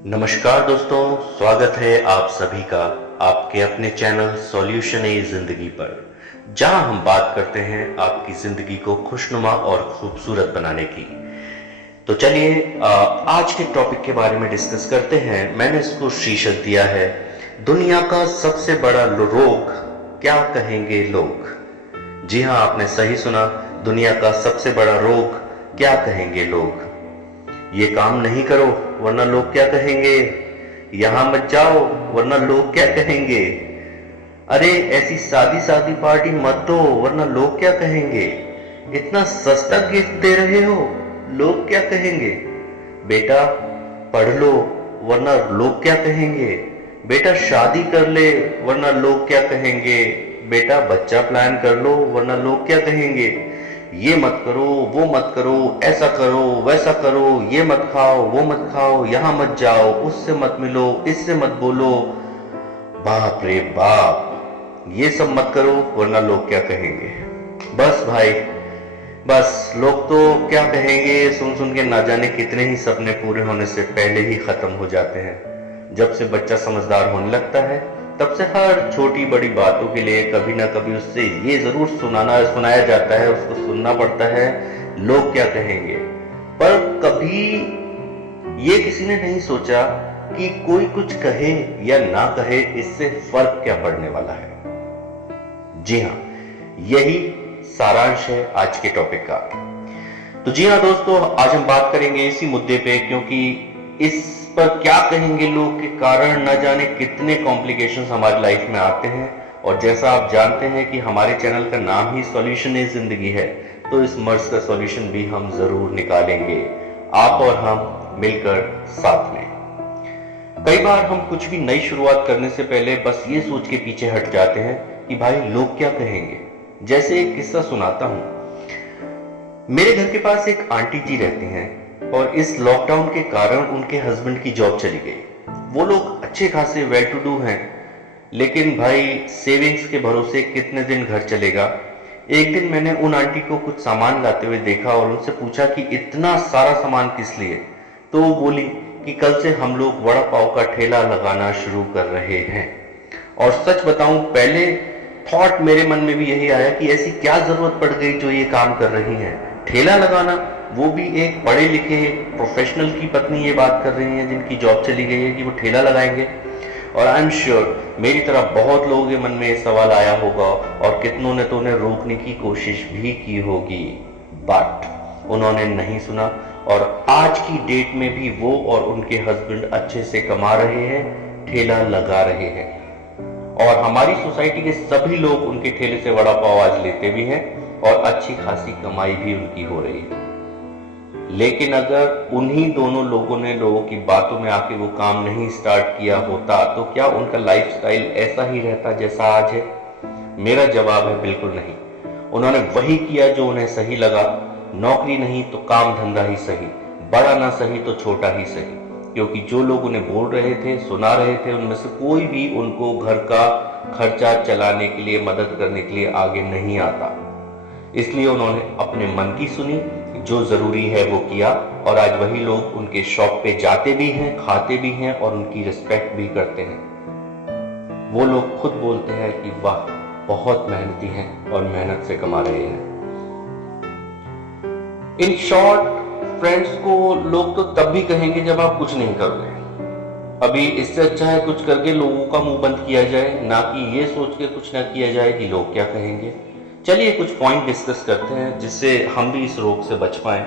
नमस्कार दोस्तों, स्वागत है आप सभी का आपके अपने चैनल सॉल्यूशन ए जिंदगी पर, जहां हम बात करते हैं आपकी जिंदगी को खुशनुमा और खूबसूरत बनाने की। तो चलिए आज के टॉपिक के बारे में डिस्कस करते हैं। मैंने इसको शीर्षक दिया है, दुनिया का सबसे बड़ा रोग क्या कहेंगे लोग। जी हाँ, आपने सही सुना, दुनिया का सबसे बड़ा रोग क्या कहेंगे लोग। ये काम नहीं करो वरना लोग क्या कहेंगे, यहां मत जाओ वरना लोग क्या कहेंगे, अरे ऐसी सादी सादी पार्टी मत दो वरना लोग क्या कहेंगे, इतना सस्ता गिफ्ट दे रहे हो लोग क्या कहेंगे, बेटा पढ़ लो वरना लोग क्या कहेंगे, बेटा शादी कर ले वरना लोग क्या कहेंगे, बेटा बच्चा प्लान कर लो वरना लोग क्या कहेंगे, ये मत करो वो मत करो, ऐसा करो वैसा करो, ये मत खाओ वो मत खाओ, यहां मत जाओ, उससे मत मिलो, इससे मत बोलो। बाप रे बाप, ये सब मत करो वरना लोग क्या कहेंगे। बस भाई बस, लोग तो क्या कहेंगे सुन सुन के ना जाने कितने ही सपने पूरे होने से पहले ही खत्म हो जाते हैं। जब से बच्चा समझदार होने लगता है तब से हर छोटी बड़ी बातों के लिए कभी ना कभी उससे ये जरूर सुनाया जाता है, उसको सुनना पड़ता है, लोग क्या कहेंगे। पर कभी ये किसी ने नहीं सोचा कि कोई कुछ कहे या ना कहे, इससे फर्क क्या पड़ने वाला है। जी हाँ, यही सारांश है आज के टॉपिक का। तो जी हाँ दोस्तों, आज हम बात करेंगे इसी मुद्दे पे, क्योंकि इस पर क्या कहेंगे लोग के कारण न जाने कितने कॉम्प्लिकेशंस हमारी लाइफ में आते हैं। और जैसा आप जानते हैं कि हमारे चैनल का नाम ही सॉल्यूशन ए जिंदगी है, तो इस मर्ज का सॉल्यूशन भी हम जरूर निकालेंगे, आप और हम मिलकर साथ में। कई बार हम कुछ भी नई शुरुआत करने से पहले बस ये सोच के पीछे हट जाते हैं कि भाई लोग क्या कहेंगे। जैसे एक किस्सा सुनाता हूं। मेरे घर के पास एक आंटी जी रहती हैं और इस लॉकडाउन के कारण उनके हस्बैंड की जॉब चली गई। वो लोग अच्छे खासे वेल टू डू हैं, लेकिन भाई सेविंग्स के भरोसे कितने दिन घर चलेगा। एक दिन मैंने उन आंटी को कुछ सामान लाते हुए देखा और उनसे पूछा कि इतना सारा सामान किस लिए। तो वो बोली कि कल से हम लोग वड़ा पाव का ठेला लगाना शुरू कर रहे हैं। और सच बताऊं, पहले थॉट मेरे मन में भी यही आया कि ऐसी क्या जरूरत पड़ गई जो ये काम कर रही हैं, ठेला लगाना, वो भी एक पढ़े लिखे प्रोफेशनल की पत्नी ये बात कर रही है जिनकी जॉब चली गई है कि वो ठेला लगाएंगे। और आई एम श्योर मेरी तरह बहुत लोगों के मन में ये सवाल आया होगा और कितनों ने तो उन्हें रोकने की कोशिश भी की होगी, बट उन्होंने नहीं सुना। और आज की डेट में भी वो और उनके हस्बैंड अच्छे से कमा रहे हैं, ठेला लगा रहे हैं, और हमारी सोसाइटी के सभी लोग उनके ठेले से वड़ा पाव आज लेते भी हैं और अच्छी खासी कमाई भी उनकी हो रही है। लेकिन अगर उन्हीं दोनों लोगों ने लोगों की बातों में आके वो काम नहीं स्टार्ट किया होता तो क्या उनका लाइफस्टाइल ऐसा ही रहता जैसा आज है? मेरा जवाब है बिल्कुल नहीं। उन्होंने वही किया जो उन्हें सही लगा। नौकरी नहीं तो काम धंधा ही सही, बड़ा ना सही तो छोटा ही सही, क्योंकि जो लोग उन्हें बोल रहे थे, सुना रहे थे, उनमें से कोई भी उनको घर का खर्चा चलाने के लिए, मदद करने के लिए आगे नहीं आता। इसलिए उन्होंने अपने मन की सुनी, जो जरूरी है वो किया, और आज वही लोग उनके शॉप पे जाते भी हैं, खाते भी हैं और उनकी रिस्पेक्ट भी करते हैं। वो लोग खुद बोलते हैं कि वाह, बहुत मेहनती हैं और मेहनत से कमा रहे हैं। इन शॉर्ट, फ्रेंड्स को लोग तो तब भी कहेंगे जब आप कुछ नहीं करोगे। अभी इससे अच्छा है कुछ करके लोगों का मुंह बंद किया जाए, ना कि ये सोच के कुछ ना किया जाए कि लोग क्या कहेंगे। चलिए कुछ पॉइंट डिस्कस करते हैं जिससे हम भी इस रोग से बच पाएं,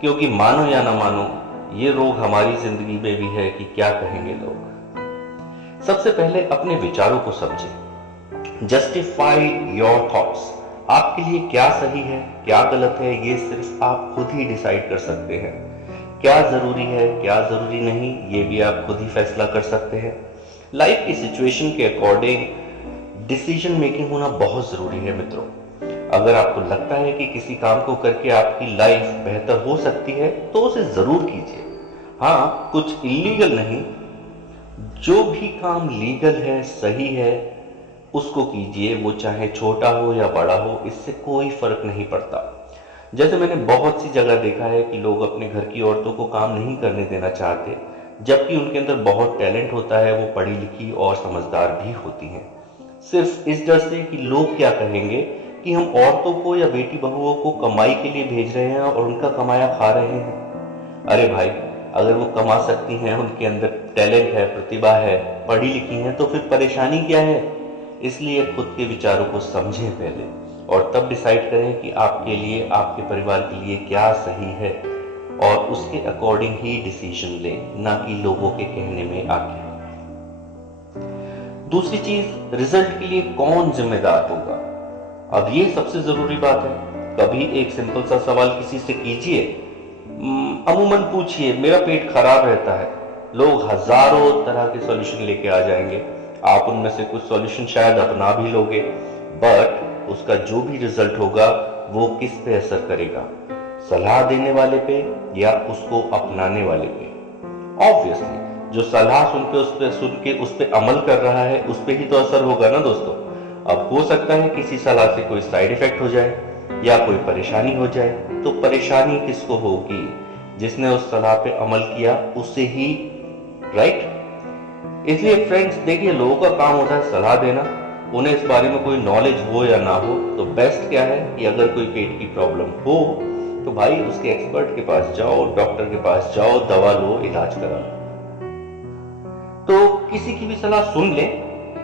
क्योंकि मानो या ना मानो ये रोग हमारी जिंदगी में भी है कि क्या कहेंगे लोग। सबसे पहले अपने विचारों को समझें। Justify your thoughts. आपके लिए क्या सही है, क्या गलत है, ये सिर्फ आप खुद ही डिसाइड कर सकते हैं। क्या जरूरी है, क्या जरूरी नहीं, ये भी आप खुद ही फैसला कर सकते हैं। लाइफ की सिचुएशन के अकॉर्डिंग डिसीजन मेकिंग होना बहुत जरूरी है मित्रों। अगर आपको लगता है कि किसी काम को करके आपकी लाइफ बेहतर हो सकती है तो उसे जरूर कीजिए। हाँ, कुछ इलीगल नहीं, जो भी काम लीगल है, सही है, उसको कीजिए। वो चाहे छोटा हो या बड़ा हो, इससे कोई फर्क नहीं पड़ता। जैसे मैंने बहुत सी जगह देखा है कि लोग अपने घर की औरतों को काम नहीं करने देना चाहते, जबकि उनके अंदर बहुत टैलेंट होता है, वो पढ़ी लिखी और समझदार भी होती हैं। सिर्फ इस डर से कि लोग क्या कहेंगे कि हम औरतों को या बेटी बहुओं को कमाई के लिए भेज रहे हैं और उनका कमाया खा रहे हैं। अरे भाई, अगर वो कमा सकती हैं, उनके अंदर टैलेंट है, प्रतिभा है, पढ़ी लिखी हैं, तो फिर परेशानी क्या है? इसलिए खुद के विचारों को समझें पहले और तब डिसाइड करें कि आपके लिए, आपके परिवार के लिए क्या सही है और उसके अकॉर्डिंग ही डिसीजन लें, ना कि लोगों के कहने में आके। दूसरी चीज, रिजल्ट के लिए कौन जिम्मेदार होगा? अब ये सबसे जरूरी बात है। कभी एक सिंपल सा सवाल किसी से कीजिए, अमूमन पूछिए, मेरा पेट खराब रहता है। लोग हजारों तरह के सॉल्यूशन लेके आ जाएंगे। आप उनमें से कुछ सॉल्यूशन शायद अपना भी लोगे, बट उसका जो भी रिजल्ट होगा वो किस पे असर करेगा? सलाह देने वाले पे या उसको अपनाने वाले पे? ऑब्वियसली जो सलाह सुन के उस पे अमल कर रहा है, उस पे ही तो असर होगा ना दोस्तों। अब हो सकता है किसी सलाह से कोई साइड इफेक्ट हो जाए या कोई परेशानी हो जाए, तो परेशानी किसको होगी? जिसने उस सलाह पे अमल किया उसे ही, राइट? इसलिए फ्रेंड्स देखिए, लोगों का काम होता है सलाह देना। उन्हें इस बारे में कोई नॉलेज हो या ना हो, तो बेस्ट क्या है कि अगर कोई पेट की प्रॉब्लम हो तो भाई उसके एक्सपर्ट के पास जाओ, डॉक्टर के पास जाओ, दवा लो, इलाज करा लो। तो किसी की भी सलाह सुन लें,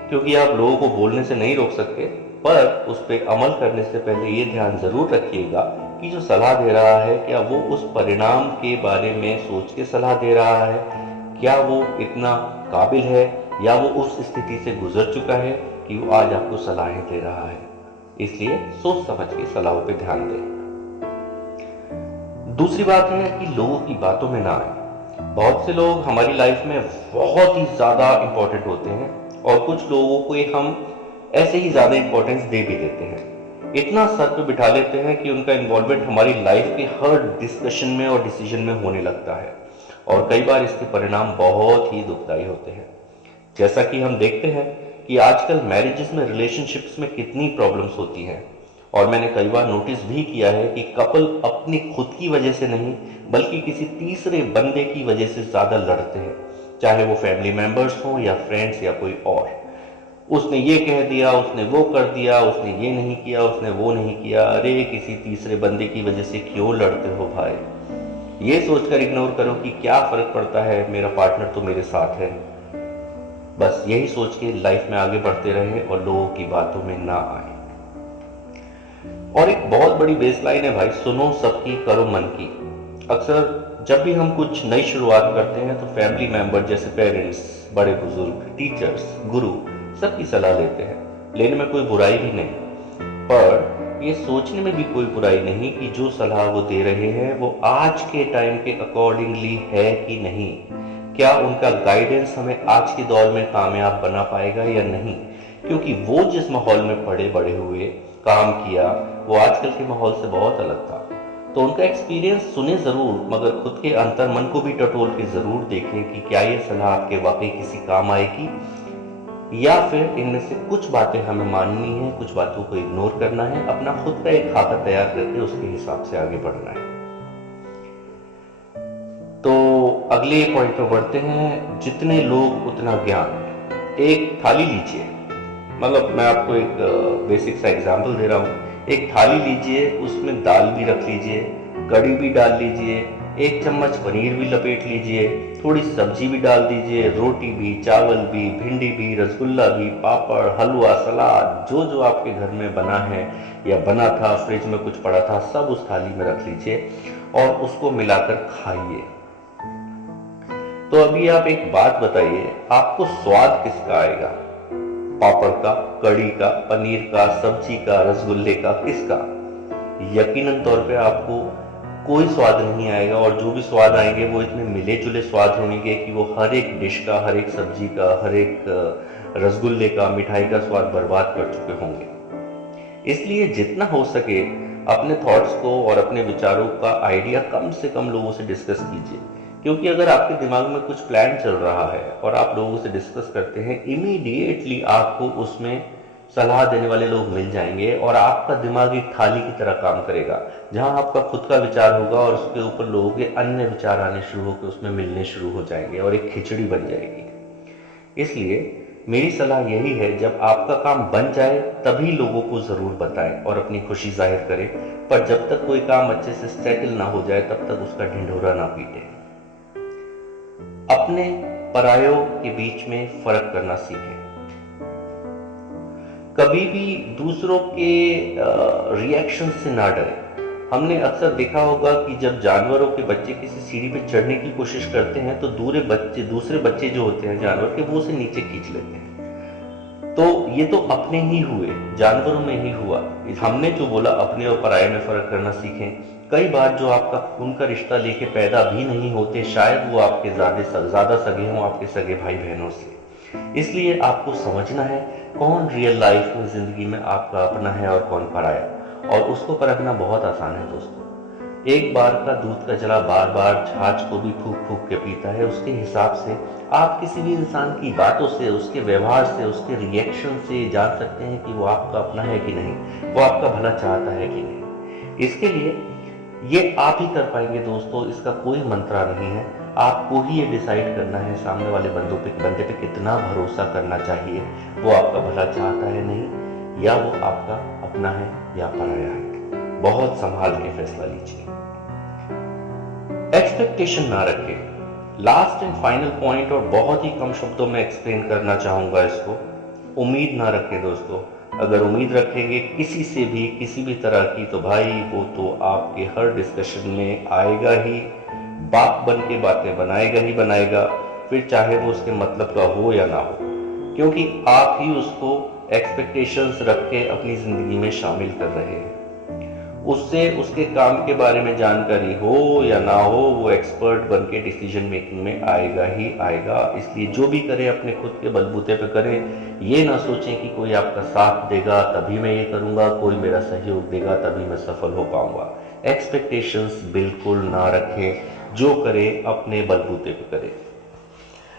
क्योंकि आप लोगों को बोलने से नहीं रोक सकते, पर उस पर अमल करने से पहले ये ध्यान जरूर रखिएगा कि जो सलाह दे रहा है, क्या वो उस परिणाम के बारे में सोच के सलाह दे रहा है? क्या वो इतना काबिल है या वो उस स्थिति से गुजर चुका है कि वो आज आपको सलाहें दे रहा है? इसलिए सोच समझ के सलाहों पे ध्यान दें। दूसरी बात है कि लोगों की बातों में ना आए। बहुत से लोग हमारी लाइफ में बहुत ही ज्यादा इंपॉर्टेंट होते हैं और कुछ लोगों को हम ऐसे ही ज्यादा इंपॉर्टेंस दे भी देते हैं। इतना सर पे बिठा लेते हैं कि उनका इन्वॉल्वमेंट हमारी लाइफ के हर डिस्कशन में और डिसीजन में होने लगता है और कई बार इसके परिणाम बहुत ही दुखदायी होते हैं। जैसा कि हम देखते हैं कि आजकल मैरिजेस में, रिलेशनशिप्स में कितनी प्रॉब्लम्स होती हैं और मैंने कई बार नोटिस भी किया है कि कपल अपनी खुद की वजह से नहीं बल्कि किसी तीसरे बंदे की वजह से ज्यादा लड़ते हैं, चाहे वो फैमिली मेंबर्स हों या फ्रेंड्स या कोई और। उसने ये कह दिया, उसने वो कर दिया, उसने ये नहीं किया, उसने वो नहीं किया। अरे किसी तीसरे बंदे की वजह से क्यों लड़ते हो भाई? ये सोचकर इग्नोर करो कि क्या फर्क पड़ता है, मेरा पार्टनर तो मेरे साथ है। बस यही सोच के लाइफ में आगे बढ़ते रहे और लोगों की बातों में ना आए। और एक बहुत बड़ी बेसलाइन है भाई, सुनो सबकी, करो मन की। अक्सर जब भी हम कुछ नई शुरुआत करते हैं तो फैमिली मेंबर जैसे पेरेंट्स, बड़े बुजुर्ग, टीचर्स, गुरु सबकी सलाह लेते हैं। लेने में कोई बुराई भी नहीं, पर ये सोचने में भी कोई बुराई नहीं कि जो सलाह वो दे रहे हैं वो आज के टाइम के अकॉर्डिंगली है कि नहीं। क्या उनका गाइडेंस हमें आज के दौर में कामयाब बना पाएगा या नहीं? क्योंकि वो जिस माहौल में पढ़े बड़े हुए, काम किया, वो आजकल के माहौल से बहुत अलग था। तो उनका एक्सपीरियंस सुने जरूर, मगर खुद के अंतर मन को भी टटोल के जरूर देखें कि क्या ये सलाह आपके वाकई किसी काम आएगी या फिर इनमें से कुछ बातें हमें माननी है, कुछ बातों को इग्नोर करना है, अपना खुद का एक खाका तैयार करके उसके हिसाब से आगे बढ़ना है। तो अगले पॉइंट पर बढ़ते हैं, जितने लोग उतना ज्ञान। एक थाली लीजिए, मतलब मैं आपको एक बेसिक सा एग्जांपल दे रहा हूँ। एक थाली लीजिए, उसमें दाल भी रख लीजिए, कड़ी भी डाल लीजिए, एक चम्मच पनीर भी लपेट लीजिए, थोड़ी सब्जी भी डाल दीजिए, रोटी भी, चावल भी, भिंडी भी, रसगुल्ला भी, पापड़, हलवा, सलाद, जो जो आपके घर में बना है या बना था, फ्रिज में कुछ पड़ा था, सब उस थाली में रख लीजिए और उसको मिलाकर खाइए। तो अभी आप एक बात बताइए, आपको स्वाद किसका आएगा? पापड़ का, कड़ी का, पनीर का, सब्जी का, रसगुल्ले का, किसका? यकीनन तौर पे आपको कोई स्वाद नहीं आएगा और जो भी स्वाद आएंगे वो इतने मिले जुले स्वाद होंगे कि वो हर एक डिश का, हर एक सब्जी का, हर एक रसगुल्ले का, मिठाई का स्वाद बर्बाद कर चुके होंगे। इसलिए जितना हो सके अपने थॉट्स को और अपने विचारों का आइडिया कम से कम लोगों से डिस्कस कीजिए, क्योंकि अगर आपके दिमाग में कुछ प्लान चल रहा है और आप लोगों से डिस्कस करते हैं, इमीडिएटली आपको उसमें सलाह देने वाले लोग मिल जाएंगे और आपका दिमाग एक थाली की तरह काम करेगा, जहां आपका खुद का विचार होगा और उसके ऊपर लोगों के अन्य विचार आने शुरू होकर उसमें मिलने शुरू हो जाएंगे और एक खिचड़ी बन जाएगी। इसलिए मेरी सलाह यही है, जब आपका काम बन जाए तभी लोगों को ज़रूर बताएं और अपनी खुशी जाहिर करें, पर जब तक कोई काम अच्छे से सेटल ना हो जाए तब तक उसका ढिंढोरा ना पीटें। अपने परायों के बीच में फर्क करना सीखें। कभी भी दूसरों के रिएक्शन से ना डरें। हमने अक्सर देखा होगा कि जब जानवरों के बच्चे किसी सीढ़ी पे चढ़ने की कोशिश करते हैं तो दूसरे बच्चे जो होते हैं जानवर के, वो उसे नीचे खींच लेते हैं। तो ये तो अपने ही हुए, जानवरों में ही हुआ। हमने जो बोला अपने और पराये में फर्क करना सीखें। कई बार जो आपका खून का रिश्ता लेके पैदा भी नहीं होते, शायद वो आपके ज्यादा सगे हों आपके सगे भाई बहनों से। इसलिए आपको समझना है कौन रियल लाइफ में जिंदगी में आपका अपना है और कौन पराया, और उसको परखना बहुत आसान है दोस्तों। एक बार का दूध का जला बार बार छाछ को भी फूक फूक के पीता है। उसके हिसाब से आप किसी भी इंसान की बातों से, उसके व्यवहार से, उसके रिएक्शन से जान सकते हैं कि वो आपका अपना है कि नहीं, वो आपका भला चाहता है कि नहीं। इसके लिए ये आप ही कर पाएंगे दोस्तों, इसका कोई मंत्रा नहीं है। आपको ही ये डिसाइड करना है सामने वाले बंदे पे कितना भरोसा करना चाहिए, वो आपका भला चाहता है नहीं, या वो आपका अपना है या पराया है। बहुत संभाल के फैसला लीजिए। एक्सपेक्टेशन ना रखें। लास्ट एंड फाइनल पॉइंट, और बहुत ही कम शब्दों में एक्सप्लेन करना चाहूंगा इसको, उम्मीद ना रखें दोस्तों। अगर उम्मीद रखेंगे किसी से भी किसी भी तरह की, तो भाई वो तो आपके हर डिस्कशन में आएगा ही, बाप बन के बातें बनाएगा ही बनाएगा, फिर चाहे वो उसके मतलब का हो या ना हो, क्योंकि आप ही उसको एक्सपेक्टेशंस रख के अपनी जिंदगी में शामिल कर रहे हैं। उससे उसके काम के बारे में जानकारी हो या ना हो, वो एक्सपर्ट बन के डिसीजन मेकिंग में आएगा ही आएगा। इसलिए जो भी करें अपने खुद के बलबूते पे करें। ये ना सोचें कि कोई आपका साथ देगा तभी मैं ये करूँगा, कोई मेरा सहयोग देगा तभी मैं सफल हो पाऊंगा। एक्सपेक्टेशंस बिल्कुल ना रखें, जो करें अपने बलबूते पे करें।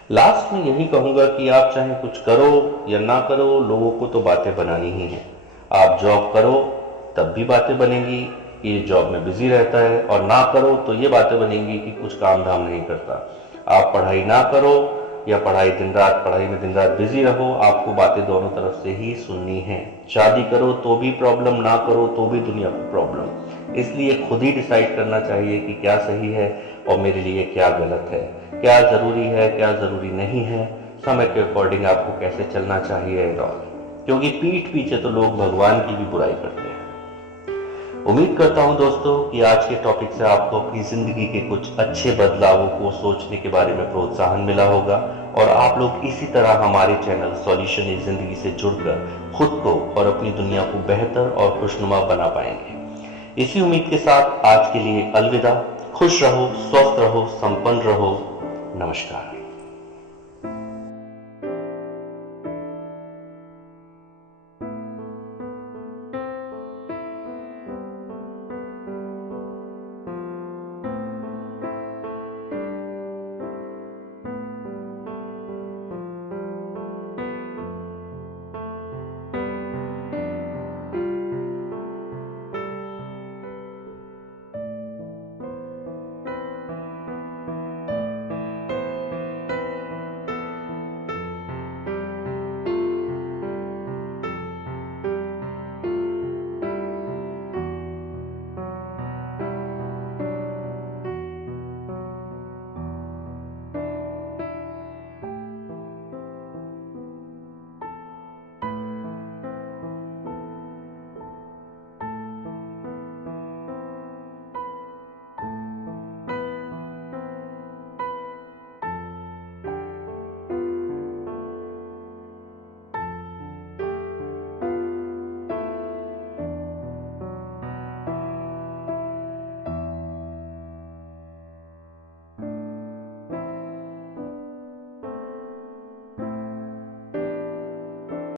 लास्ट में यही कहूँगा कि आप चाहे कुछ करो या ना करो, लोगों को तो बातें बनानी ही है। आप जॉब करो तब भी बातें बनेंगी कि ये जॉब में बिजी रहता है, और ना करो तो ये बातें बनेंगी कि कुछ काम धाम नहीं करता। आप पढ़ाई ना करो या पढ़ाई में दिन रात बिजी रहो, आपको बातें दोनों तरफ से ही सुननी है। शादी करो तो भी प्रॉब्लम, ना करो तो भी दुनिया को प्रॉब्लम। इसलिए खुद ही डिसाइड करना चाहिए कि क्या सही है और मेरे लिए क्या गलत है, क्या जरूरी है क्या जरूरी नहीं है, समय के अकॉर्डिंग आपको कैसे चलना चाहिए एंड ऑल। क्योंकि पीठ पीछे तो लोग भगवान की भी बुराई करते हैं। उम्मीद करता हूं दोस्तों कि आज के टॉपिक से आपको अपनी जिंदगी के कुछ अच्छे बदलावों को सोचने के बारे में प्रोत्साहन मिला होगा, और आप लोग इसी तरह हमारे चैनल सॉल्यूशन ए जिंदगी से जुड़कर खुद को और अपनी दुनिया को बेहतर और खुशनुमा बना पाएंगे। इसी उम्मीद के साथ आज के लिए अलविदा। खुश रहो, स्वस्थ रहो, संपन्न रहो। नमस्कार।